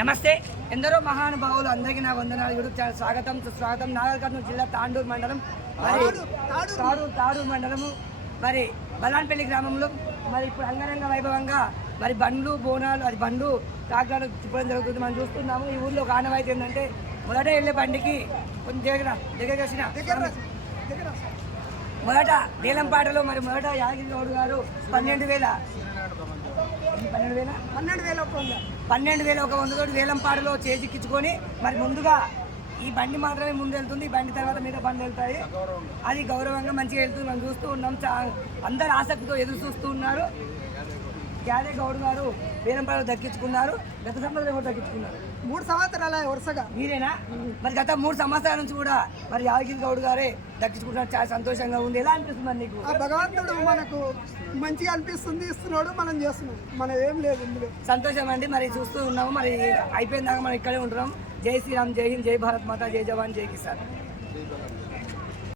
నమస్తే. ఎందరో మహానుభావులు అందరికీ నా వందనాలు. యూట్యూబ్ ఛానల్ స్వాగతం సుస్వాగతం. నాగర్ కర్నూలు జిల్లా తాండూరు మండలం తాడూరు మండలము మరి బలాన్పల్లి గ్రామంలో మరి ఇప్పుడు అంగరంగ వైభవంగా మరి బండ్లు బోనాలు అది బండ్లు ట్రాక్టర్లు తిప్పడం జరుగుతుంది. మనం చూస్తున్నాము. ఈ ఊళ్ళో ఒక ఆనవాయితీ ఏంటంటే మొదట వెళ్ళే బండికి కొంచెం దగ్గర వచ్చిన మొదట నీలంపాటలో మరి మొదట యాదగిరి గౌడ్ గారు 12,100 వేలంపాటలో చేజిక్కించుకొని మరి ముందుగా ఈ బండి మాత్రమే ముందు వెళ్తుంది. ఈ బండి తర్వాత మిగతా బండి వెళ్తాయి. అది గౌరవంగా మంచిగా వెళ్తుంది. మనం చూస్తూ ఉన్నాం. అందరు ఆసక్తితో ఎదురు చూస్తూ ఉన్నారు. యాదగిరి గౌడ్ గారు వేలంపాటలో దక్కించుకున్నారు. గత సంవత్సరం కూడా దక్కించుకున్నారు. 3 సంవత్సరాల వరుసగా మీరేనా? మరి గత 3 సంవత్సరాల నుంచి కూడా మరి యాదగిరి గౌడ్ గారే దక్కించుకుంటున్నారు. చాలా సంతోషంగా ఉంది. ఎలా అనిపిస్తుంది మరి నీకు? ఆ భగవంతుడు మనకు మంచిగా అనిపిస్తుంది, ఇస్తున్నాడు, మనం చేస్తున్నాం. మనం ఏం లేదు ఇందులో. సంతోషం అండి. మరి చూస్తూ ఉన్నాము. మరి అయిపోయిన దాకా మనం ఇక్కడే ఉంటున్నాం. జై శ్రీరామ్, జై హింద్, జై భారత్ మాత, జై జవాన్, జై కిసాన్.